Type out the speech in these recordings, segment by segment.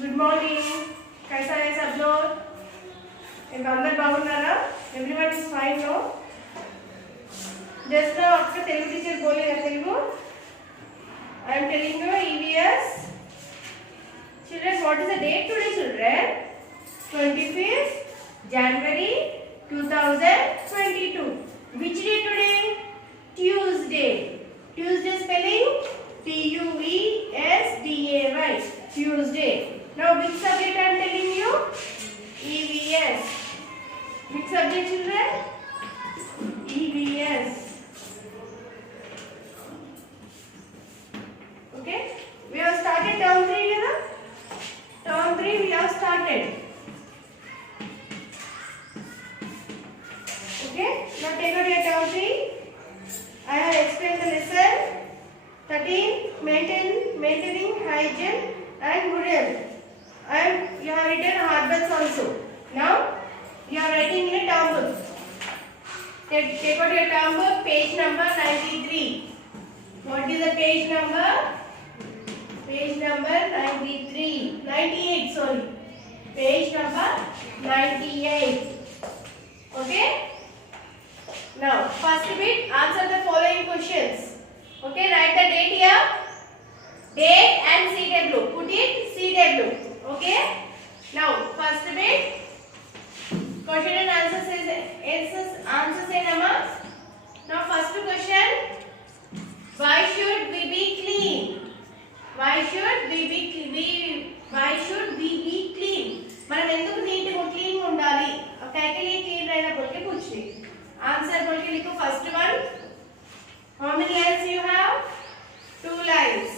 Good morning. कैसा है सब लोग? अंदर बागुन्नारा? Everyone is fine no? Just now आपका तेलुगु टीचर बोलेगा Telugu. I am telling you EVS. Children, what is the date today, children? 25th January 2022. Which day today? Tuesday. Tuesday spelling TUESDAY. Tuesday. Now which subject I am telling you? EVS. Which subject, children? EVS. Okay. We have started term 3 here. Term 3 we have started. Okay. Now take out your term 3. I have explained the lesson 13. Maintaining hygiene and good health. You have written hard baths also. Now you are writing in a term book. Take out your term book, page number 93. What is the page number? Page number 93. 98, sorry. Page number 98. Okay? Now, first bit, answer the following questions. Okay, write the date here. Date and CW. Put it CW. Okay? Now, first bit, question and answer say Nama. Now, first question, why should we be clean? Why should we be clean? మనం ఎందుకు neat గా clean గా ఉండాలి? कैके लिए clean रहना बोल के पूछते. आंसर बोल के लिखो. First one, how many lines you have? 2 lines.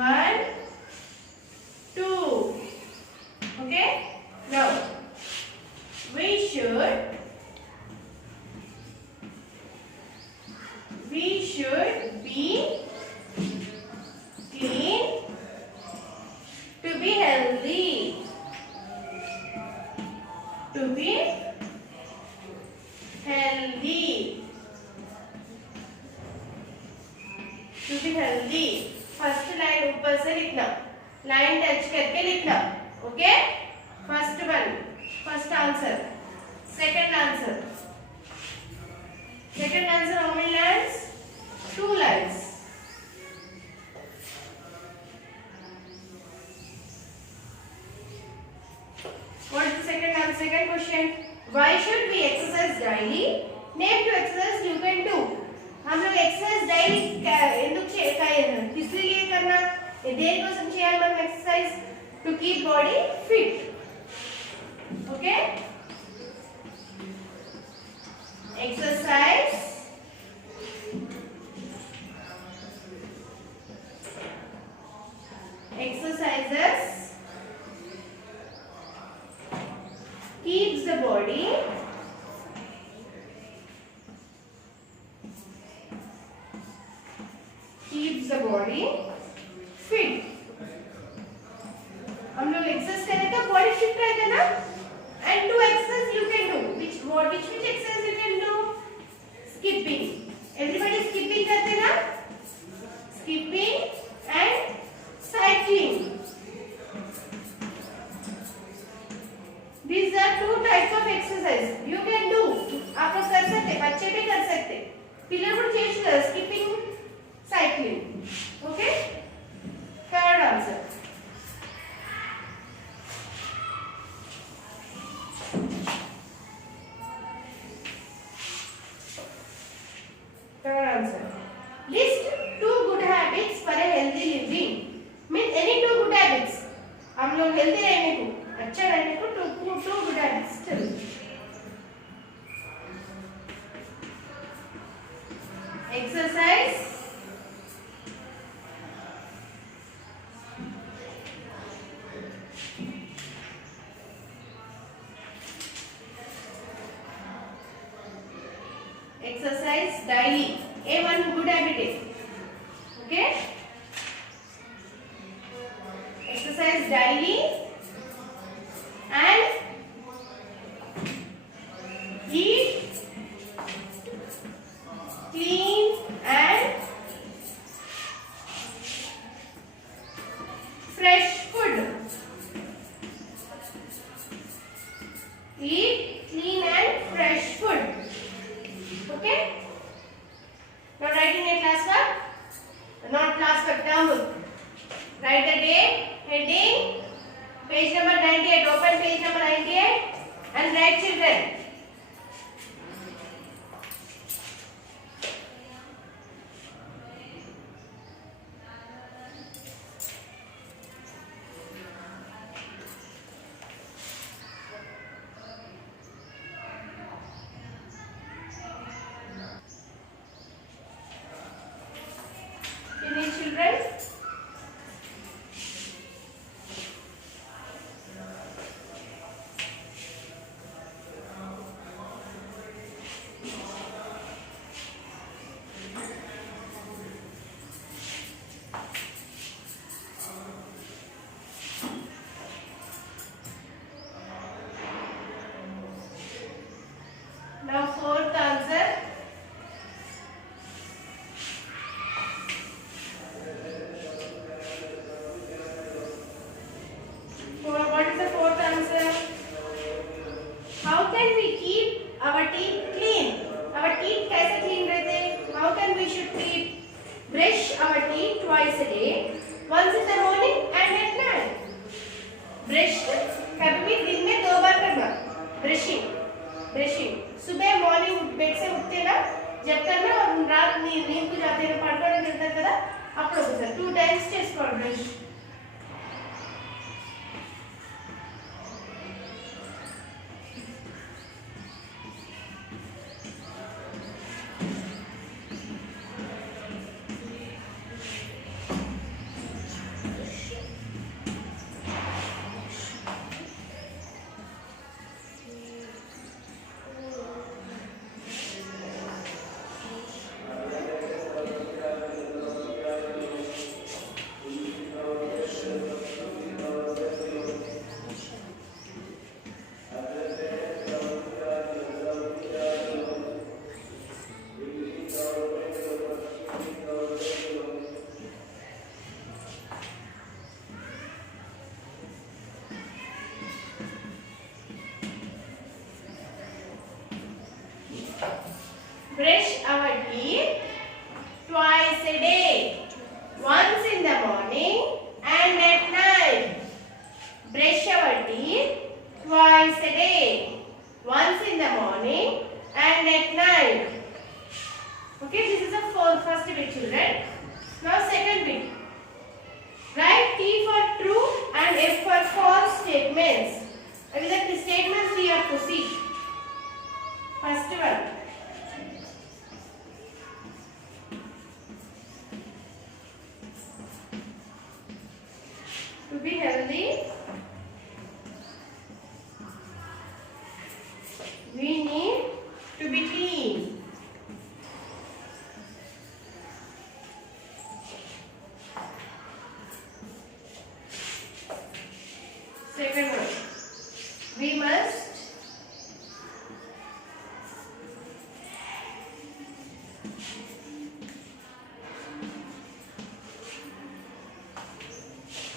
1 2. Okay, now we should be clean to be healthy. To be healthy. To be healthy. First line ऊपर से लिखना, लाइन टच करके लिखना. Okay, first one, first answer. Second answer how many lines? 2 lines. What is the second answer? Second question, why should we exercise daily? Name 2 exercise you can do. हम लोग exercise daily ఎందుకు किस लिए करना? దేనికోసం చేయాలి మనం exercise? To keep body fit. Okay, exercise exercises keeps the body fit. हम लोग एक्सरसाइज करें तो बॉडी फिट रहता है ना. And 2 exercise you can do. Which exercise you can do? Skipping. Everybody skipping करते ना? Skipping and cycling. These are 2 types of exercise you can do. आप लोग कर सकते, बच्चे भी कर सकते, पिల్లలు కూడా చేయొచ్చు. Skipping, cycling. Okay, third answer. Third answer, list 2 good habits for a healthy living. Means any 2 good habits. हम लोग हेल्दी रहने को, अच्छा रहने को 2 good habits चलो. Exercise, daily. A1 good habit is. Okay, exercise daily and eat clean and fresh reading page number 98. Open page number 98 and write, children. Finish, children. Now fourth answer. What is the fourth answer? How can we keep our teeth clean? Our teeth कैसे clean रहते? How can we should keep brush our teeth twice a day, once in the morning and at night. Brush कभी भी दिन में 2 बार करना. Brushing. सुबह morning bed से उठते ना जब करना और रात नींद को जाते हैं पढ़कर निद्र करा అప్పుడు ఒకసారి 2 times చేసుకోవాలి brush. Brush our teeth twice a day, once in the morning and at night. Brush our teeth twice a day, once in the morning and at night. Okay, this is the first bit, children. Now second bit. Write T for true and F for false statements. That is the statements we have to see. First one. To be healthy, we need to be clean. Second one, we must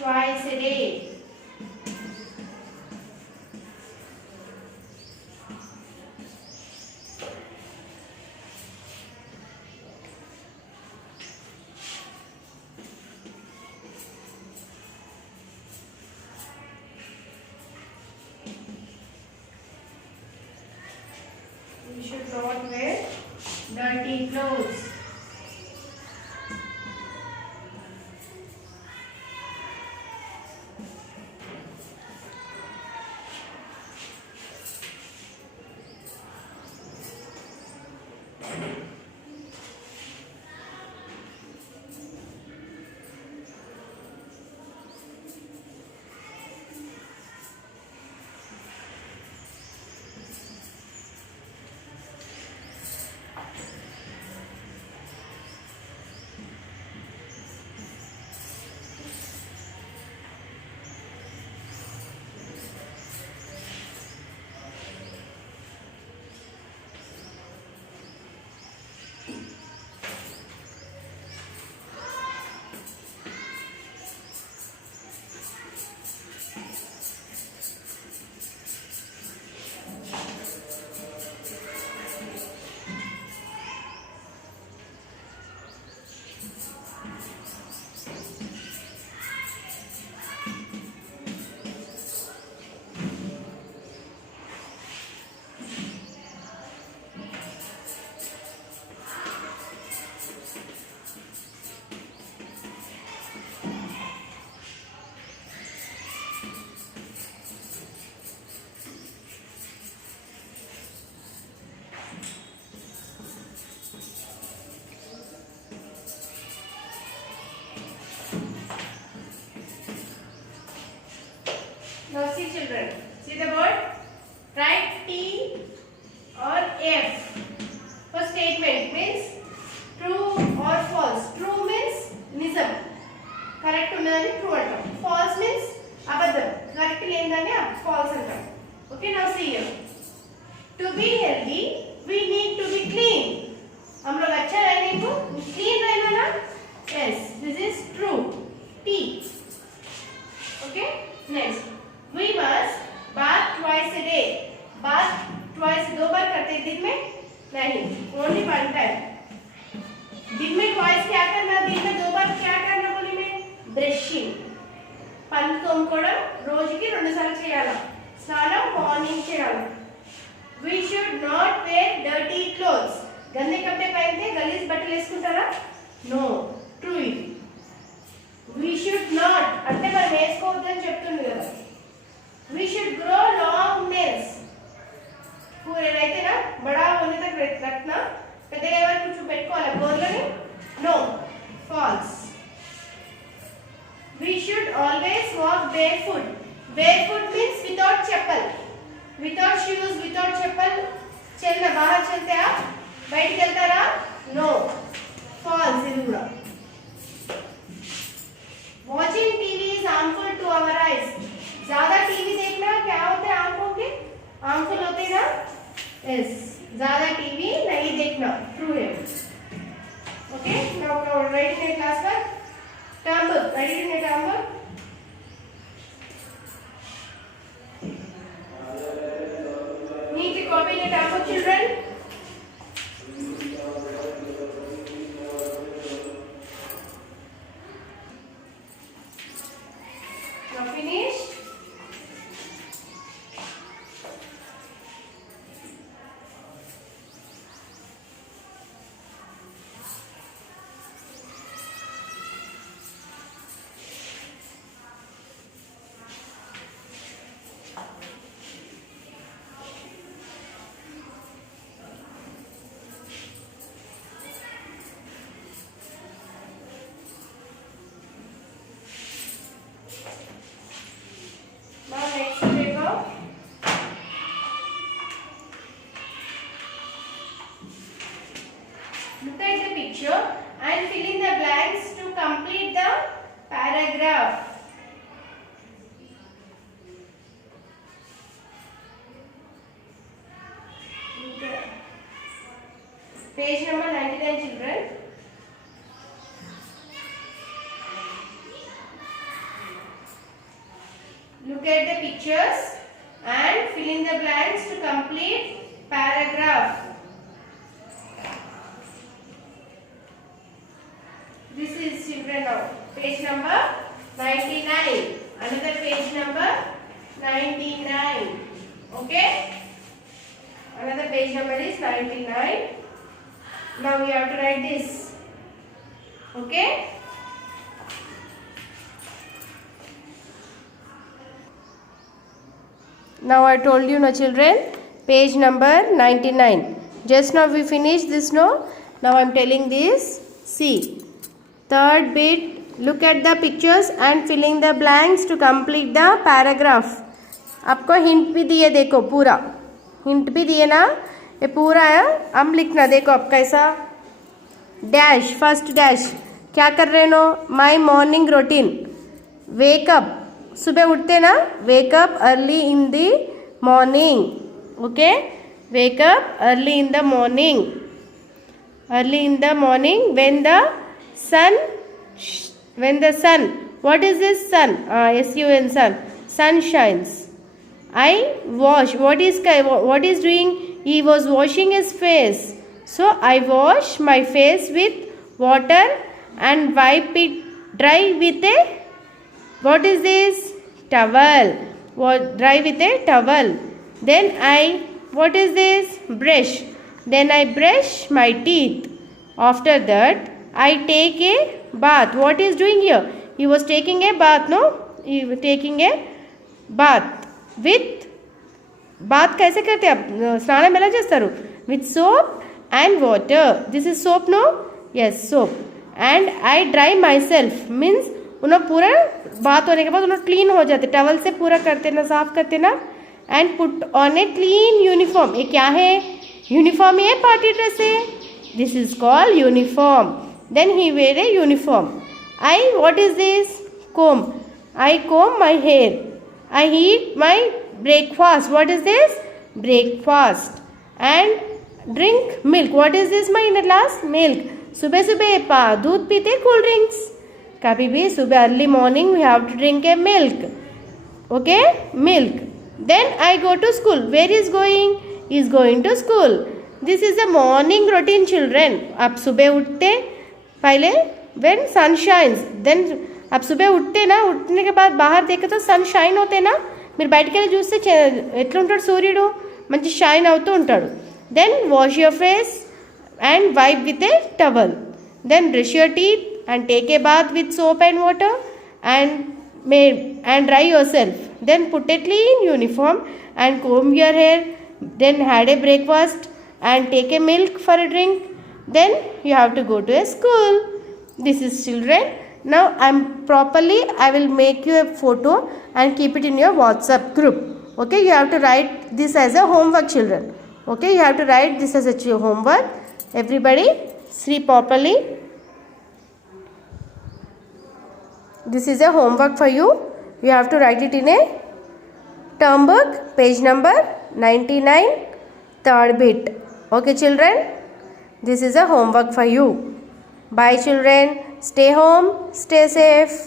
twice a day. We should not wear dirty clothes. Brushing, పళ్ళు తోముకోవడం రోజుకి 2 సార్లు చేయాలి. స్నానం morning చేయాలి. We should not wear dirty clothes. गंदे कपड़े पहनते गलीज बట్టలు వేసుకుంటారా? No. True ఇది. We should not అంటే మనం వేసుకోవద్దని చెప్తుంది కదా. We should grow long nails. पूरे रहते ना बड़ा होने तक रखना. పెద్దగా వరకు చూపెట్టుకోవాలి గోర్లని. No. False. We should always walk barefoot. Barefoot means without chappal. Without shoes, without chappal. चलना बाहर चलते आप बैठ चलता नो. False ఇది కూడా. Watching TV is harmful to our eyes. ज्यादा टीवी देखना क्या होता है आंखों के? harmful होते ना? Yes. ज्यादा टीवी नहीं देखना. True है. Okay. Now write in a class work. Term book. Write in a term book. Neatly copy the term book, children. Now finish. Now next paper. Look at the picture and fill in the blanks to complete the paragraph. Page number 99, children. Look at the pictures and fill in the blanks to complete paragraph. This is children now page number 99. Another page number 99. Okay. Another page number is 99. Now we have to write this. Okay. Now I told you, no children, page number 99. Just now we finished this, no? Now I am telling this. See, third bit, look at the pictures and filling the blanks to complete the paragraph. आपको hint भी दिए, देखो पूरा hint भी दिए ना, ये पूरा है. हम लिखना देखो आप कैसा. डैश, फर्स्ट डैश क्या कर रहे नो? My morning routine. वेकअप, सुबह उठते ना, wake up early in the morning. Okay, wake up early in the morning. Early in the morning when the sun, what is this sun? sun, sun shines. I wash, what is doing? He was washing his face. So I wash my face with water and wipe it dry with a, what is this? Towel. Dry with a towel. Then what is this? Brush. Then I brush my teeth. After that I take a bath. What is doing here? He was taking a bath, no? He was taking a bath with, bath कैसे करते हैं आप? स्नान ఎలా చేస్తారు? With soap and water. This is soap, no? Yes, soap. And I dry myself means उन्हें पूरा बात होने के बाद उन्हें क्लीन हो जाते, टवल से पूरा करते ना, साफ करते ना. And put on a clean uniform. ये क्या है? यूनिफॉर्म ही है, पार्टी ड्रेस है. This is called uniform. Then he wear a uniform. I, what is this? comb. I comb my hair. I eat my breakfast. What is this? Breakfast. And drink milk. What is this, my inner class? Milk. सुबह सुबह दूध पीते, cool drinks. कभी भी सुबह early morning we have to drink a milk. Okay, milk. Then I go to school. Where is going? Is going to school. This is the morning routine children. आप सुबह उठते पहले, व्हेन सन शाइन्स, देन आप सुबह उठते ना, उठने के बाद बाहर देखे तो సన్ షైన్ అవుతే నా, మీరు బయటికి వెళ్ళి చూస్తే ఎట్లా ఉంటాడు సూర్యుడు, మంచి షైన్ అవుతూ ఉంటాడు. Then wash your face and wipe with a towel. Then brush your teeth and take a bath with soap and water and dry yourself. Then put a clean uniform and comb your hair. Then had a breakfast and take a milk for a drink. Then you have to go to a school. This is children. Now I will make you a photo and keep it in your WhatsApp group. Okay, you have to write this as a homework, children. Okay, you have to write this as a homework. Everybody see properly. This is a homework for you. You have to write it in a term book, page number 99, third bit. Okay children, this is a homework for you. Bye children, stay home, stay safe.